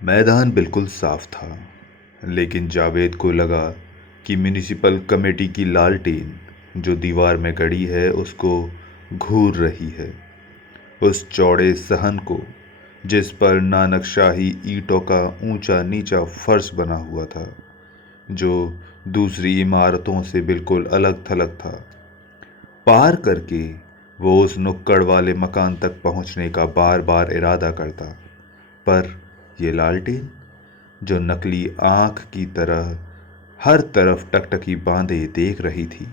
मैदान बिल्कुल साफ था, लेकिन जावेद को लगा कि म्यूनिसिपल कमेटी की लालटेन जो दीवार में गड़ी है उसको घूर रही है। उस चौड़े सहन को, जिस पर नानकशाही ईंटों का ऊंचा नीचा फर्श बना हुआ था, जो दूसरी इमारतों से बिल्कुल अलग थलग था, पार करके वो उस नुक्कड़ वाले मकान तक पहुंचने का बार बार इरादा करता। पर ये लालटेन, जो नकली आंख की तरह हर तरफ टकटकी बांधे देख रही थी,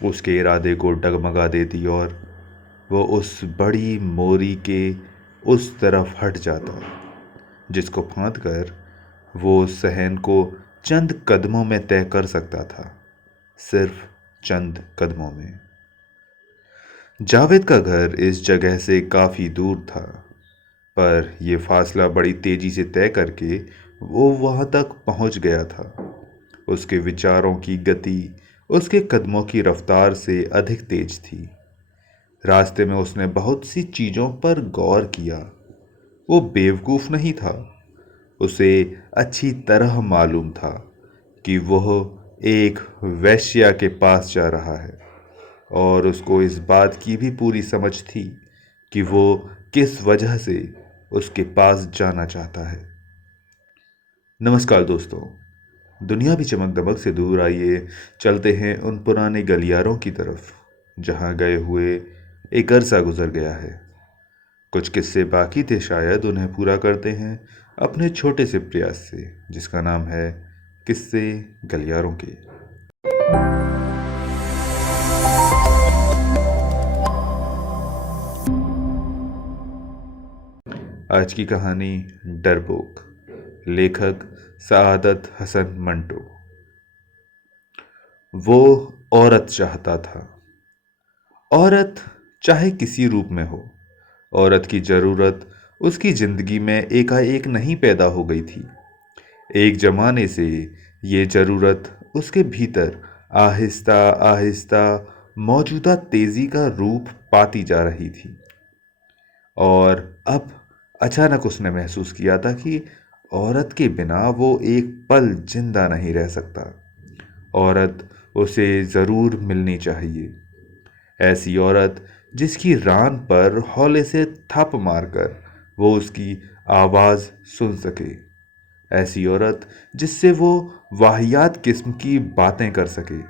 उसके इरादे को डगमगा देती और वो उस बड़ी मोरी के उस तरफ हट जाता, जिसको फांद कर वो सहन को चंद कदमों में तय कर सकता था। सिर्फ चंद कदमों में। जावेद का घर इस जगह से काफ़ी दूर था, पर यह फासला बड़ी तेजी से तय करके वो वहां तक पहुंच गया था। उसके विचारों की गति उसके कदमों की रफ्तार से अधिक तेज थी। रास्ते में उसने बहुत सी चीज़ों पर गौर किया। वो बेवकूफ़ नहीं था। उसे अच्छी तरह मालूम था कि वह एक वेश्या के पास जा रहा है, और उसको इस बात की भी पूरी समझ थी कि वो किस वजह से उसके पास जाना चाहता है। नमस्कार दोस्तों, दुनिया भी चमक दमक से दूर आइए चलते हैं उन पुराने गलियारों की तरफ जहां गए हुए एक अरसा गुजर गया है। कुछ किस्से बाकी थे, शायद उन्हें पूरा करते हैं अपने छोटे से प्रयास से, जिसका नाम है किस्से गलियारों के। आज की कहानी डरपोक, लेखक सआदत हसन मंटो। वो औरत चाहता था। औरत चाहे किसी रूप में हो, औरत की जरूरत उसकी जिंदगी में एकाएक नहीं पैदा हो गई थी। एक जमाने से ये जरूरत उसके भीतर आहिस्ता आहिस्ता मौजूदा तेजी का रूप पाती जा रही थी। और अब अचानक उसने महसूस किया था कि औरत के बिना वो एक पल जिंदा नहीं रह सकता। औरत उसे ज़रूर मिलनी चाहिए। ऐसी औरत जिसकी रान पर हौले से थप मारकर वो उसकी आवाज़ सुन सके। ऐसी औरत जिससे वो वाहियात किस्म की बातें कर सके।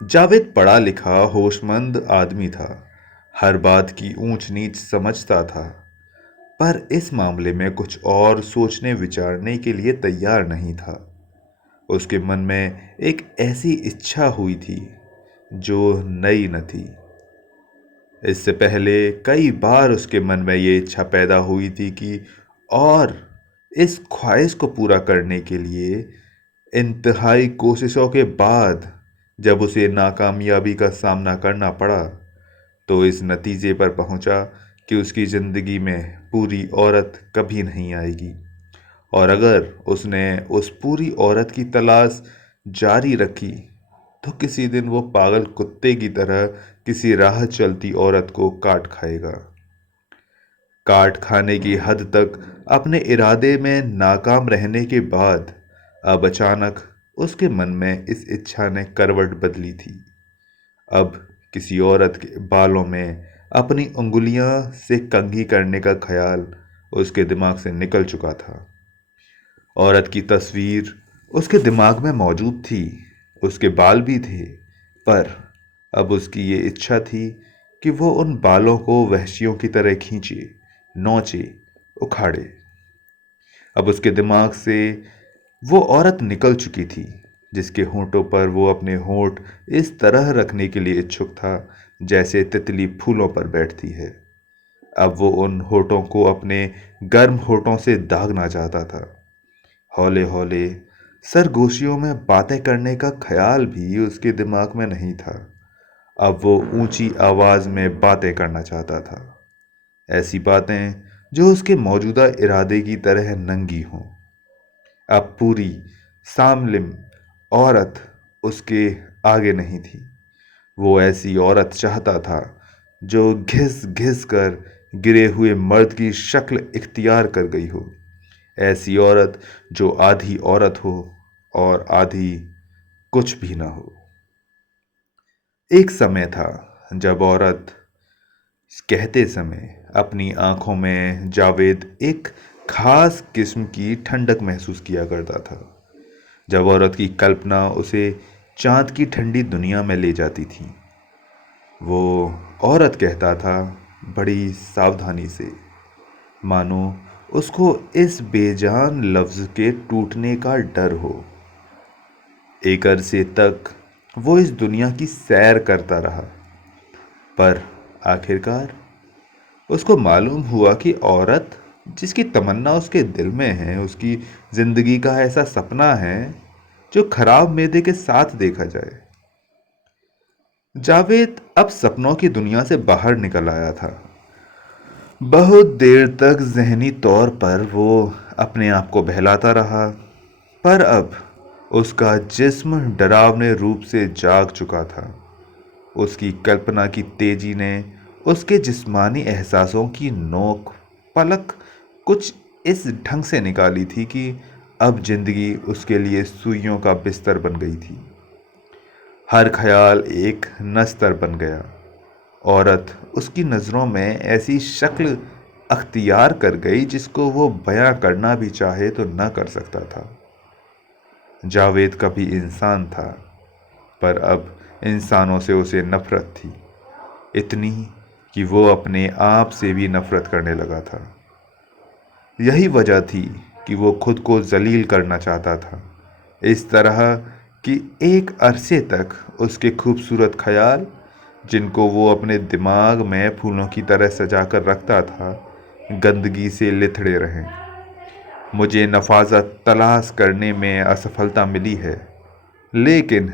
जावेद पढ़ा लिखा होशमंद आदमी था। हर बात की ऊंच नीच समझता था, पर इस मामले में कुछ और सोचने विचारने के लिए तैयार नहीं था। उसके मन में एक ऐसी इच्छा हुई थी जो नई न थी। इससे पहले कई बार उसके मन में ये इच्छा पैदा हुई थी कि, और इस ख्वाहिश को पूरा करने के लिए इंतहाई कोशिशों के बाद जब उसे नाकामयाबी का सामना करना पड़ा, तो इस नतीजे पर पहुंचा कि उसकी ज़िंदगी में पूरी औरत कभी नहीं आएगी। और अगर उसने उस पूरी औरत की तलाश जारी रखी, तो किसी दिन वो पागल कुत्ते की तरह किसी राह चलती औरत को काट खाएगा। काट खाने की हद तक अपने इरादे में नाकाम रहने के बाद अब अचानक उसके मन में इस इच्छा ने करवट बदली थी। अब किसी औरत के बालों में अपनी उंगलियां से कंघी करने का ख्याल उसके दिमाग से निकल चुका था। औरत की तस्वीर उसके दिमाग में मौजूद थी, उसके बाल भी थे, पर अब उसकी ये इच्छा थी कि वो उन बालों को वहशियों की तरह खींचे, नोचे, उखाड़े। अब उसके दिमाग से वो औरत निकल चुकी थी जिसके होंठों पर वो अपने होंठ इस तरह रखने के लिए इच्छुक था जैसे तितली फूलों पर बैठती है। अब वो उन होठों को अपने गर्म होठों से दागना चाहता था। हौले हौले सरगोशियों में बातें करने का ख्याल भी उसके दिमाग में नहीं था। अब वो ऊंची आवाज में बातें करना चाहता था, ऐसी बातें जो उसके मौजूदा इरादे की तरह नंगी हों। अब पूरी सामलिम औरत उसके आगे नहीं थी। वो ऐसी औरत चाहता था जो घिस घिस कर गिरे हुए मर्द की शक्ल इख्तियार कर गई हो, ऐसी औरत जो आधी औरत हो और आधी कुछ भी ना हो। एक समय था जब औरत कहते समय अपनी आंखों में जावेद एक खास किस्म की ठंडक महसूस किया करता था। जब औरत की कल्पना उसे चांद की ठंडी दुनिया में ले जाती थी, वो औरत कहता था बड़ी सावधानी से, मानो उसको इस बेजान लफ्ज के टूटने का डर हो। एक अरसे तक वो इस दुनिया की सैर करता रहा, पर आखिरकार उसको मालूम हुआ कि औरत जिसकी तमन्ना उसके दिल में है, उसकी जिंदगी का ऐसा सपना है जो खराब मैदे के साथ देखा जाए। जावेद अब सपनों की दुनिया से बाहर निकल आया था। बहुत देर तक जहनी तौर पर वो अपने आप को बहलाता रहा, पर अब उसका जिस्म डरावने रूप से जाग चुका था। उसकी कल्पना की तेजी ने उसके जिस्मानी एहसासों की नोक पलक कुछ इस ढंग से निकाली थी कि अब जिंदगी उसके लिए सुइयों का बिस्तर बन गई थी। हर ख्याल एक नस्तर बन गया। औरत उसकी नज़रों में ऐसी शक्ल अख्तियार कर गई जिसको वो बयां करना भी चाहे तो न कर सकता था। जावेद कभी इंसान था, पर अब इंसानों से उसे नफरत थी, इतनी कि वो अपने आप से भी नफरत करने लगा था। यही वजह थी कि वो खुद को जलील करना चाहता था, इस तरह कि एक अरसे तक उसके खूबसूरत ख्याल, जिनको वो अपने दिमाग में फूलों की तरह सजा कर रखता था, गंदगी से लिथड़े रहें। मुझे नफाजत तलाश करने में असफलता मिली है, लेकिन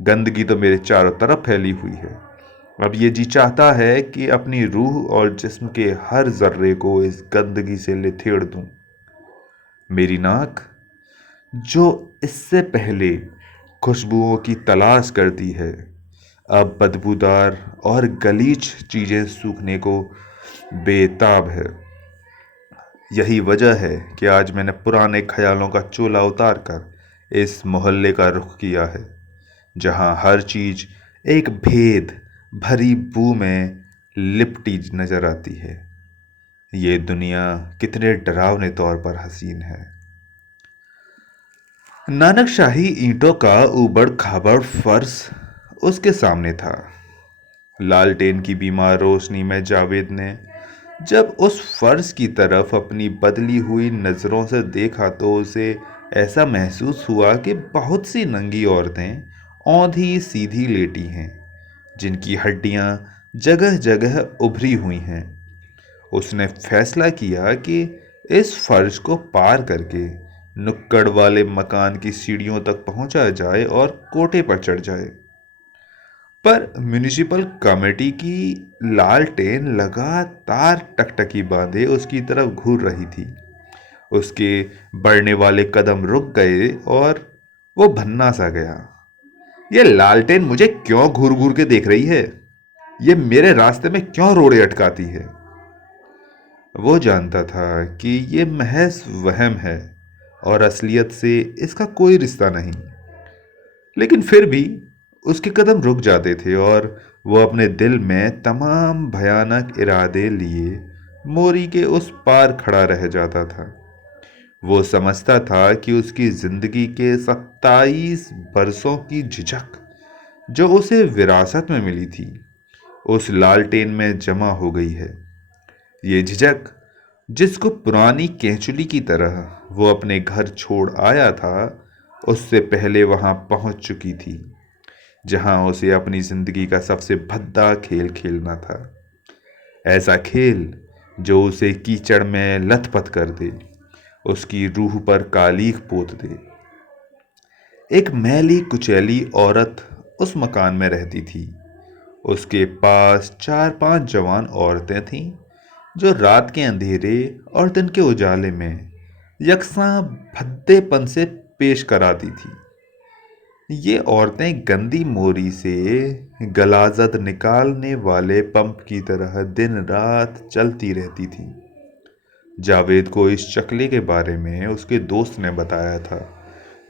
गंदगी तो मेरे चारों तरफ फैली हुई है। अब ये जी चाहता है कि अपनी रूह और जिस्म के हर जर्रे को इस गंदगी से लिथेड़ दूं। मेरी नाक, जो इससे पहले खुशबुओं की तलाश करती है, अब बदबूदार और गलीच चीज़ें सूखने को बेताब है। यही वजह है कि आज मैंने पुराने ख्यालों का चोला उतार कर इस मोहल्ले का रुख किया है, जहां हर चीज एक भेद भरी बू में लिपटी नजर आती है। ये दुनिया कितने डरावने तौर पर हसीन है। नानक शाही ईंटों का ऊबड़ खाबड़ फर्श उसके सामने था। लालटेन की बीमार रोशनी में जावेद ने जब उस फर्श की तरफ अपनी बदली हुई नज़रों से देखा तो उसे ऐसा महसूस हुआ कि बहुत सी नंगी औरतें औंधी सीधी लेटी हैं, जिनकी हड्डियां जगह जगह उभरी हुई हैं। उसने फैसला किया कि इस फर्श को पार करके नुक्कड़ वाले मकान की सीढ़ियों तक पहुंचा जाए और कोठे पर चढ़ जाए। पर म्युनिसिपल कमेटी की लालटेन लगातार टकटकी बांधे उसकी तरफ घूर रही थी। उसके बढ़ने वाले कदम रुक गए और वो भन्ना सा गया। ये लालटेन मुझे क्यों घूर घूर के देख रही है? ये मेरे रास्ते में क्यों रोड़े अटकाती है? वो जानता था कि ये महज वहम है और असलियत से इसका कोई रिश्ता नहीं, लेकिन फिर भी उसके कदम रुक जाते थे और वो अपने दिल में तमाम भयानक इरादे लिए मोरी के उस पार खड़ा रह जाता था। वो समझता था कि उसकी जिंदगी के 27 बरसों की झिझक जो उसे विरासत में मिली थी, उस लालटेन में जमा हो गई है। ये झिझक, जिसको पुरानी केंचुली की तरह वो अपने घर छोड़ आया था, उससे पहले वहां पहुंच चुकी थी, जहां उसे अपनी जिंदगी का सबसे भद्दा खेल खेलना था। ऐसा खेल जो उसे कीचड़ में लथपथ कर दे, उसकी रूह पर कालीख पोत दे। एक मैली कुचैली औरत उस मकान में रहती थी। उसके पास 4-5 जवान औरतें थीं, जो रात के अंधेरे और दिन के उजाले में यकसां भद्देपन से पेश कराती थी। ये औरतें गंदी मोरी से गलाजत निकालने वाले पंप की तरह दिन रात चलती रहती थीं। जावेद को इस चकले के बारे में उसके दोस्त ने बताया था,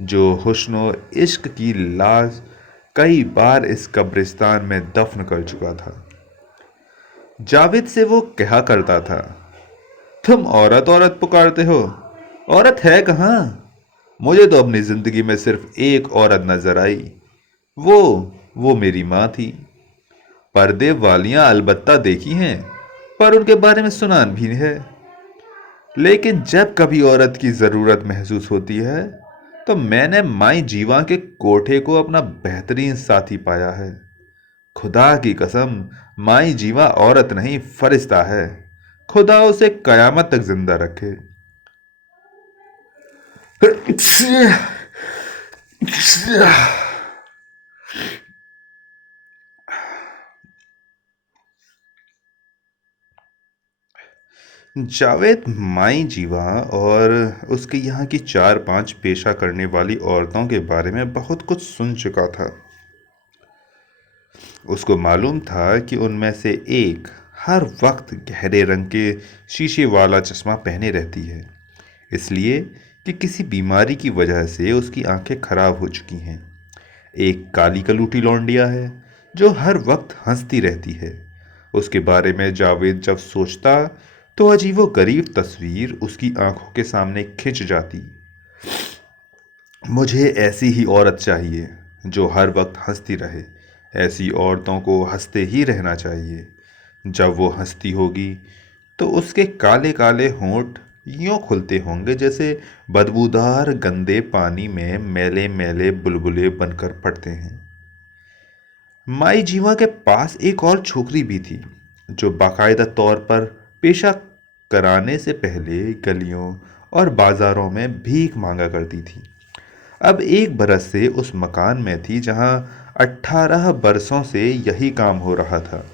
जो हुस्न इश्क की लाश कई बार इस कब्रिस्तान में दफन कर चुका था। जावेद से वो कहा करता था, तुम औरत औरत पुकारते हो, औरत है कहाँ? मुझे तो अपनी जिंदगी में सिर्फ एक औरत नजर आई, वो वो मेरी माँ थी। पर्दे वालियां अलबत्ता देखी हैं, पर उनके बारे में सुना भी है। लेकिन जब कभी औरत की जरूरत महसूस होती है, तो मैंने माई जीवा के कोठे को अपना बेहतरीन साथी पाया है। खुदा की कसम, माई जीवा औरत नहीं फरिश्ता है। खुदा उसे कयामत तक जिंदा रखे। जावेद माई जीवा और उसके यहाँ की 4-5 पेशा करने वाली औरतों के बारे में बहुत कुछ सुन चुका था। उसको मालूम था कि उनमें से एक हर वक्त गहरे रंग के शीशे वाला चश्मा पहने रहती है, इसलिए कि किसी बीमारी की वजह से उसकी आंखें खराब हो चुकी हैं। एक काली कलूटी लौंडिया है जो हर वक्त हंसती रहती है। उसके बारे में जावेद जब सोचता तो अजीबो गरीब तस्वीर उसकी आंखों के सामने खिंच जाती। मुझे ऐसी ही औरत चाहिए जो हर वक्त हंसती रहे। ऐसी औरतों को हंसते ही रहना चाहिए। जब वो हंसती होगी तो उसके काले काले होंठ यूं खुलते होंगे जैसे बदबूदार गंदे पानी में मैले मैले बुलबुले बनकर पड़ते हैं। माई जीवा के पास एक और छोकरी भी थी, जो बाकायदा तौर पर पेशा कराने से पहले गलियों और बाजारों में भीख मांगा करती थी। अब 1 बरस से उस मकान में थी जहां 18 बरसों से यही काम हो रहा था।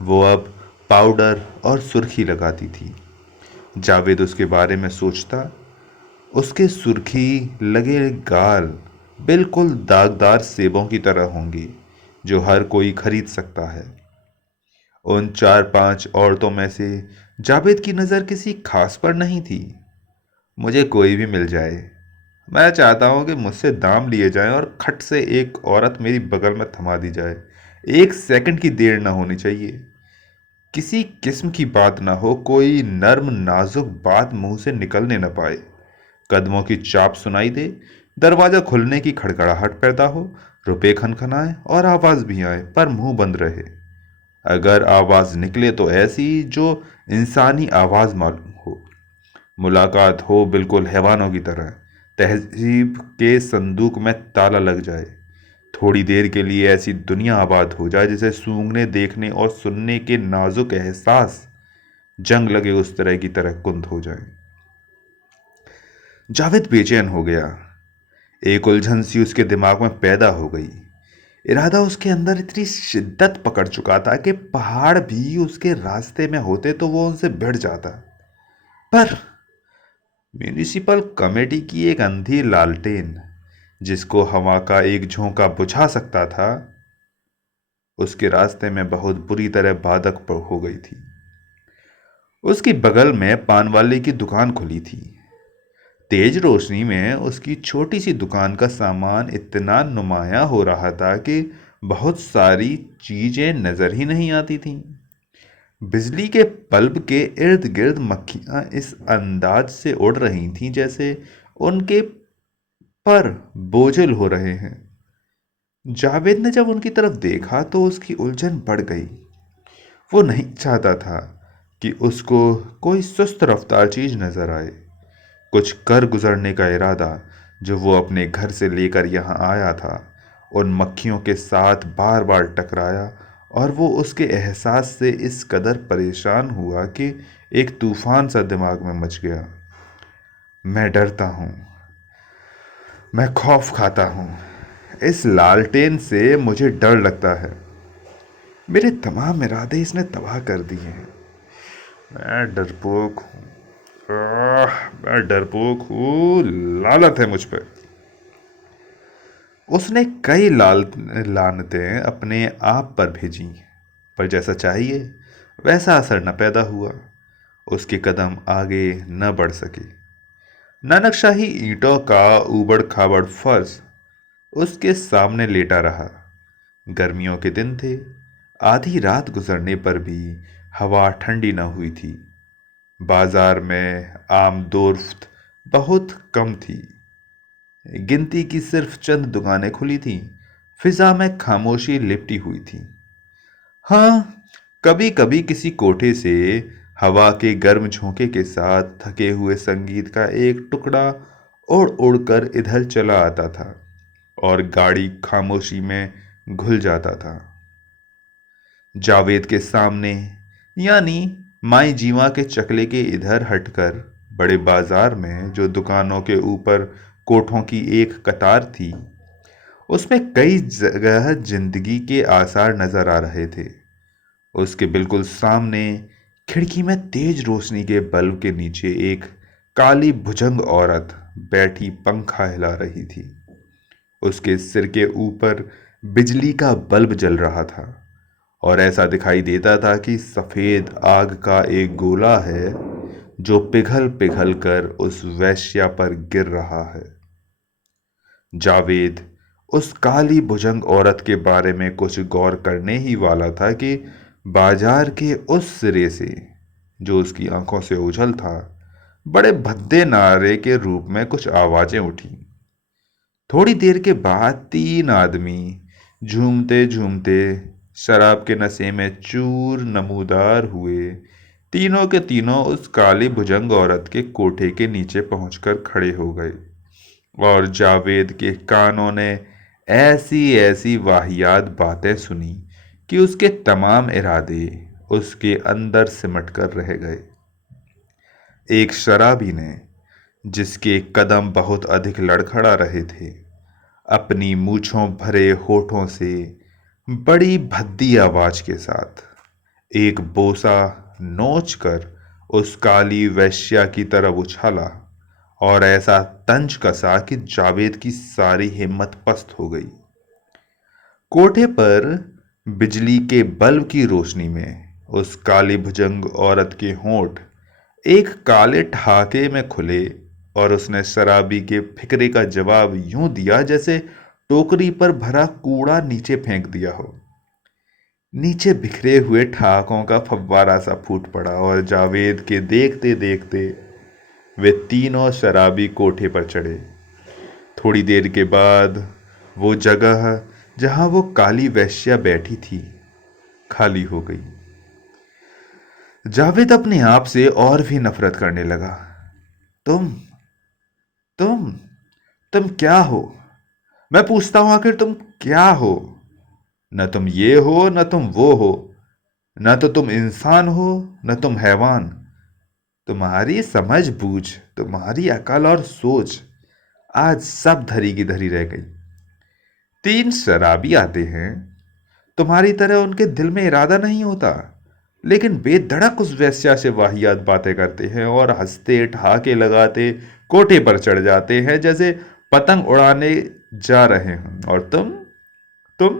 वो अब पाउडर और सुर्खी लगाती थी। जावेद उसके बारे में सोचता, उसके सुर्खी लगे गाल बिल्कुल दागदार सेबों की तरह होंगी, जो हर कोई खरीद सकता है। उन 4-5 औरतों में से जावेद की नज़र किसी खास पर नहीं थी। मुझे कोई भी मिल जाए, मैं चाहता हूं कि मुझसे दाम लिए जाएं और खट से एक औरत मेरी बगल में थमा दी जाए। 1 सेकंड की देर ना होनी चाहिए। किसी किस्म की बात ना हो, कोई नर्म नाजुक बात मुंह से निकलने न पाए। कदमों की चाप सुनाई दे, दरवाजा खुलने की खड़खड़ाहट पैदा हो, रुपए खनखनाए और आवाज भी आए, पर मुंह बंद रहे। अगर आवाज निकले तो ऐसी जो इंसानी आवाज मालूम हो। मुलाकात हो बिल्कुल हैवानों की तरह। तहजीब के संदूक में ताला लग जाए। थोड़ी देर के लिए ऐसी दुनिया आबाद हो जाए जिसे सूंघने देखने और सुनने के नाजुक एहसास जंग लगे उस तरह की तरह कुंद हो जाए। जावेद बेचैन हो गया। एक उलझन सी उसके दिमाग में पैदा हो गई। इरादा उसके अंदर इतनी शिद्दत पकड़ चुका था कि पहाड़ भी उसके रास्ते में होते तो वो उनसे भिड़ जाता। पर म्यूनिसिपल कमेटी की एक अंधी लालटेन, जिसको हवा का एक झोंका बुझा सकता था, उसके रास्ते में बहुत बुरी तरह बाधक हो गई थी। उसकी बगल में पान वाले की दुकान खुली थी। तेज रोशनी में उसकी छोटी सी दुकान का सामान इतना नुमाया हो रहा था कि बहुत सारी चीजें नजर ही नहीं आती थीं। बिजली के बल्ब के इर्द गिर्द मक्खियां इस अंदाज से उड़ रही थीं जैसे उनके पर बोझिल हो रहे हैं। जावेद ने जब उनकी तरफ देखा तो उसकी उलझन बढ़ गई। वो नहीं चाहता था कि उसको कोई सुस्त रफ्तार चीज नजर आए। कुछ कर गुजरने का इरादा जो वो अपने घर से लेकर यहाँ आया था, उन मक्खियों के साथ बार बार टकराया और वो उसके एहसास से इस कदर परेशान हुआ कि एक तूफान सा दिमाग में मच गया। मैं डरता हूँ, मैं खौफ खाता हूँ। इस लालटेन से मुझे डर लगता है। मेरे तमाम इरादे इसने तबाह कर दिए हैं। मैं डरपोक हूँ। मैं डरपोक हूँ। लानत है मुझ पे। उसने कई लानतें अपने आप पर भेजी, पर जैसा चाहिए वैसा असर न पैदा हुआ। उसके कदम आगे न बढ़ सके। नानकशाही ईंटों का ऊबड़ खाबड़ फर्श उसके सामने लेटा रहा। गर्मियों के दिन थे। आधी रात गुजरने पर भी हवा ठंडी न हुई थी। बाजार में आमदोरफ्त बहुत कम थी। गिनती की सिर्फ चंद दुकानें खुली थीं। फिजा में खामोशी लिपटी हुई थी। हाँ, कभी कभी किसी कोठे से हवा के गर्म झोंके के साथ थके हुए संगीत का एक टुकड़ा उड़ उड़कर इधर चला आता था और गाड़ी खामोशी में घुल जाता था। जावेद के सामने, यानी माई जीवा के चकले के इधर हटकर, बड़े बाजार में जो दुकानों के ऊपर कोठों की एक कतार थी, उसमें कई जगह जिंदगी के आसार नजर आ रहे थे। उसके बिल्कुल सामने खिड़की में तेज रोशनी के बल्ब के नीचे एक काली भुजंग औरत बैठी पंखा हिला रही थी। उसके सिर के ऊपर बिजली का बल्ब जल रहा था और ऐसा दिखाई देता था कि सफेद आग का एक गोला है जो पिघल पिघल कर उस वेश्या पर गिर रहा है। जावेद उस काली भुजंग औरत के बारे में कुछ गौर करने ही वाला था कि बाजार के उस सिरे से, जो उसकी आंखों से ओझल था, बड़े भद्दे नारे के रूप में कुछ आवाजें उठी। थोड़ी देर के बाद तीन आदमी झूमते झूमते शराब के नशे में चूर नमूदार हुए तीनों के तीनों उस काली भुजंग औरत के कोठे के नीचे पहुंचकर खड़े हो गए और जावेद के कानों ने ऐसी ऐसी वाहियात बातें सुनी कि उसके तमाम इरादे उसके अंदर सिमट कर रह गए। एक शराबी ने, जिसके कदम बहुत अधिक लड़खड़ा रहे थे, अपनी मूछों भरे होठों से बड़ी भद्दी आवाज के साथ एक बोसा नोच कर उस काली वैश्या की तरफ उछाला और ऐसा तंज कसा कि जावेद की सारी हिम्मत पस्त हो गई। कोठे पर बिजली के बल्ब की रोशनी में उस काली भुजंग औरत के होंठ एक काले ठहाके में खुले और उसने शराबी के फिक्रे का जवाब यूं दिया जैसे टोकरी पर भरा कूड़ा नीचे फेंक दिया हो। नीचे बिखरे हुए ठहाकों का फव्वारा सा फूट पड़ा और जावेद के देखते देखते वे तीनों शराबी कोठे पर चढ़े। थोड़ी देर के बाद वो जगह जहां वो काली वैश्या बैठी थी खाली हो गई। जावेद अपने आप से और भी नफरत करने लगा। तुम तुम तुम क्या हो? मैं पूछता हूं, आखिर तुम क्या हो? न तुम ये हो न तुम वो हो। न तो तुम इंसान हो न तुम हैवान। तुम्हारी समझ बूझ, तुम्हारी अकल और सोच आज सब धरी की धरी रह गई। तीन शराबी आते हैं, तुम्हारी तरह उनके दिल में इरादा नहीं होता, लेकिन बेधड़क उस वेश्या से वाहियात बातें करते हैं और हंसते ठहाके लगाते कोठे पर चढ़ जाते हैं जैसे पतंग उड़ाने जा रहे हैं। और तुम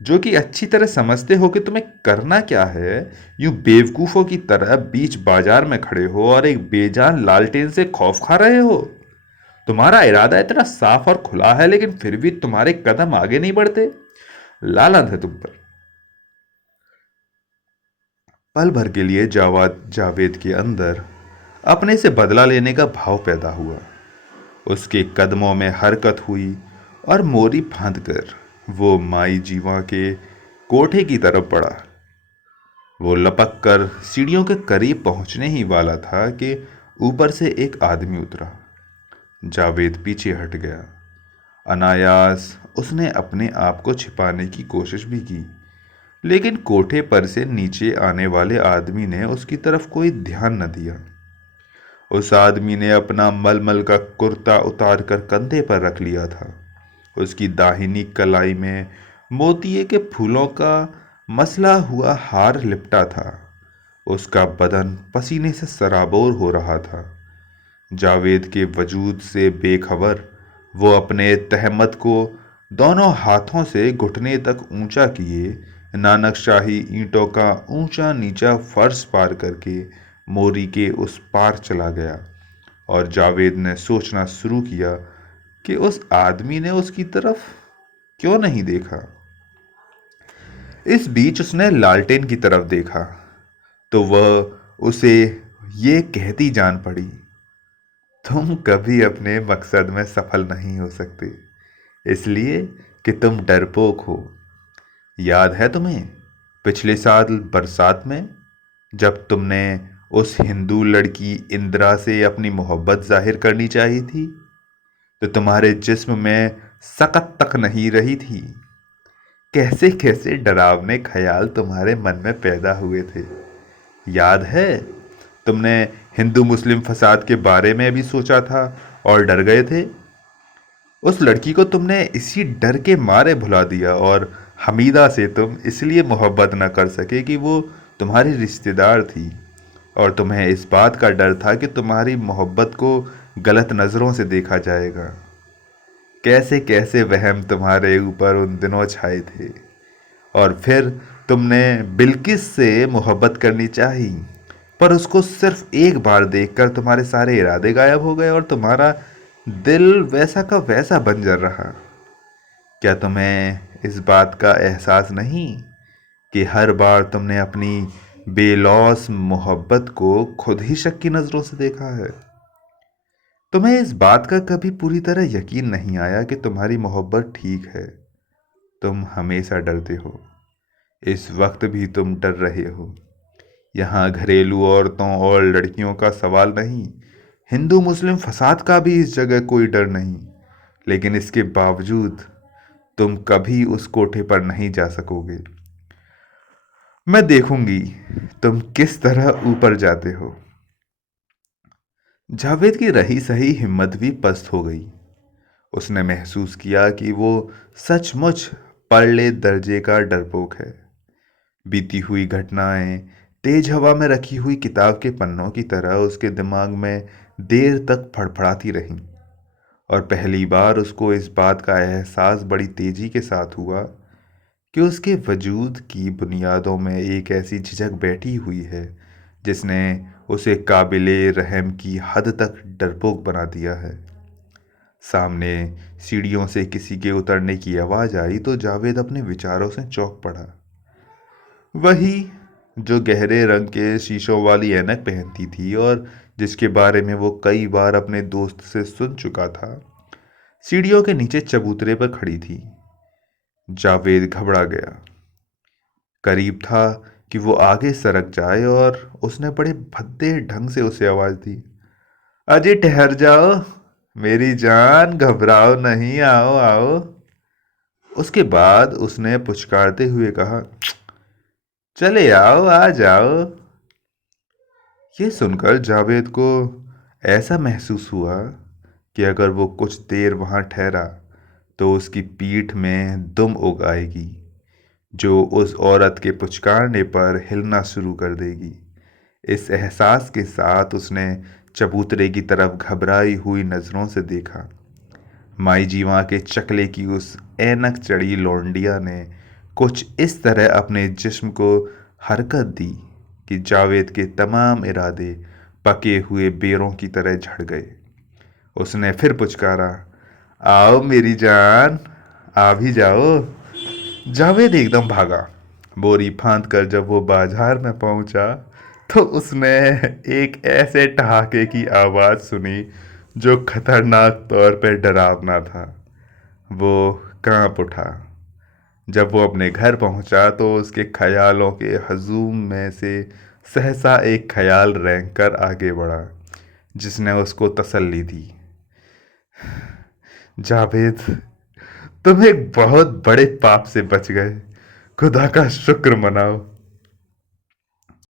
जो कि अच्छी तरह समझते हो कि तुम्हें करना क्या है, यूं बेवकूफों की तरह बीच बाजार में खड़े हो और एक बेजान लालटेन से खौफ खा रहे हो। तुम्हारा इरादा इतना साफ और खुला है, लेकिन फिर भी तुम्हारे कदम आगे नहीं बढ़ते। लालत है तुम पर। पल भर के लिए जावेद के अंदर अपने से बदला लेने का भाव पैदा हुआ। उसके कदमों में हरकत हुई और मोरी फांदकर वो माई जीवा के कोठे की तरफ बढ़ा। वो लपक कर सीढ़ियों के करीब पहुंचने ही वाला था कि ऊपर से एक आदमी उतरा। जावेद पीछे हट गया। अनायास उसने अपने आप को छिपाने की कोशिश भी की, लेकिन कोठे पर से नीचे आने वाले आदमी ने उसकी तरफ कोई ध्यान न दिया। उस आदमी ने अपना मलमल का कुर्ता उतार कर कंधे पर रख लिया था। उसकी दाहिनी कलाई में मोतिये के फूलों का मसला हुआ हार लिपटा था। उसका बदन पसीने से सराबोर हो रहा था। जावेद के वजूद से बेखबर वो अपने तहमत को दोनों हाथों से घुटने तक ऊंचा किए नानकशाही ईंटों का ऊंचा नीचा फर्श पार करके मोरी के उस पार चला गया और जावेद ने सोचना शुरू किया कि उस आदमी ने उसकी तरफ क्यों नहीं देखा। इस बीच उसने लालटेन की तरफ देखा तो वह उसे ये कहती जान पड़ी, तुम कभी अपने मकसद में सफल नहीं हो सकते, इसलिए कि तुम डरपोक हो। याद है तुम्हें पिछले साल बरसात में जब तुमने उस हिंदू लड़की इंदिरा से अपनी मोहब्बत जाहिर करनी चाहिए थी तो तुम्हारे जिस्म में सकत तक नहीं रही थी। कैसे कैसे डरावने ख्याल तुम्हारे मन में पैदा हुए थे। याद है तुमने हिंदू मुस्लिम फसाद के बारे में भी सोचा था और डर गए थे। उस लड़की को तुमने इसी डर के मारे भुला दिया और हमीदा से तुम इसलिए मोहब्बत न कर सके कि वो तुम्हारी रिश्तेदार थी और तुम्हें इस बात का डर था कि तुम्हारी मोहब्बत को गलत नज़रों से देखा जाएगा। कैसे कैसे वहम तुम्हारे ऊपर उन दिनों छाए थे। और फिर तुमने बिल्किस से मोहब्बत करनी चाही, पर उसको सिर्फ एक बार देखकर तुम्हारे सारे इरादे गायब हो गए और तुम्हारा दिल वैसा का वैसा बंजर रहा। क्या तुम्हें इस बात का एहसास नहीं कि हर बार तुमने अपनी बेलौस मोहब्बत को खुद ही शक की नज़रों से देखा है। तुम्हें इस बात का कभी पूरी तरह यकीन नहीं आया कि तुम्हारी मोहब्बत ठीक है। तुम हमेशा डरते हो, इस वक्त भी तुम डर रहे हो। यहाँ घरेलू औरतों और लड़कियों का सवाल नहीं, हिंदू मुस्लिम फसाद का भी इस जगह कोई डर नहीं। लेकिन इसके बावजूद तुम कभी उस कोठे पर नहीं जा सकोगे। मैं देखूंगी तुम किस तरह ऊपर जाते हो। जावेद की रही सही हिम्मत भी पस्त हो गई। उसने महसूस किया कि वो सचमुच परले दर्जे का डरपोक है। बीती हुई घटनाएं तेज हवा में रखी हुई किताब के पन्नों की तरह उसके दिमाग में देर तक फड़फड़ाती रहीं और पहली बार उसको इस बात का एहसास बड़ी तेजी के साथ हुआ कि उसके वजूद की बुनियादों में एक ऐसी झिझक बैठी हुई है जिसने उसे काबिले रहम की हद तक डरपोक बना दिया है। सामने सीढ़ियों से किसी के उतरने की आवाज़ आई तो जावेद अपने विचारों से चौंक पड़ा। वही जो गहरे रंग के शीशों वाली ऐनक पहनती थी और जिसके बारे में वो कई बार अपने दोस्त से सुन चुका था, सीढ़ियों के नीचे चबूतरे पर खड़ी थी। जावेद घबरा गया। करीब था कि वो आगे सरक जाए और उसने बड़े भद्दे ढंग से उसे आवाज़ दी, अजी ठहर जाओ मेरी जान, घबराओ नहीं, आओ आओ। उसके बाद उसने पुचकारते हुए कहा, चले आओ, आ जाओ। ये सुनकर जावेद को ऐसा महसूस हुआ कि अगर वो कुछ देर वहाँ ठहरा तो उसकी पीठ में दुम उग आएगी जो उस औरत के पुचकारने पर हिलना शुरू कर देगी। इस एहसास के साथ उसने चबूतरे की तरफ घबराई हुई नज़रों से देखा। माई जीवा के चकले की उस ऐनक चढ़ी लौंडिया ने कुछ इस तरह अपने जिस्म को हरकत दी कि जावेद के तमाम इरादे पके हुए बेरों की तरह झड़ गए। उसने फिर पुचकारा, आओ मेरी जान, आ भी जाओ। जावेद एकदम भागा। बोरी फांद कर जब वो बाजार में पहुंचा तो उसने एक ऐसे ठहाके की आवाज़ सुनी जो खतरनाक तौर पर डरावना था। वो कांप उठा। जब वो अपने घर पहुंचा तो उसके ख्यालों के हजूम में से सहसा एक ख्याल रेंग कर आगे बढ़ा जिसने उसको तसल्ली दी। जावेद, तुम एक बहुत बड़े पाप से बच गए, खुदा का शुक्र मनाओ।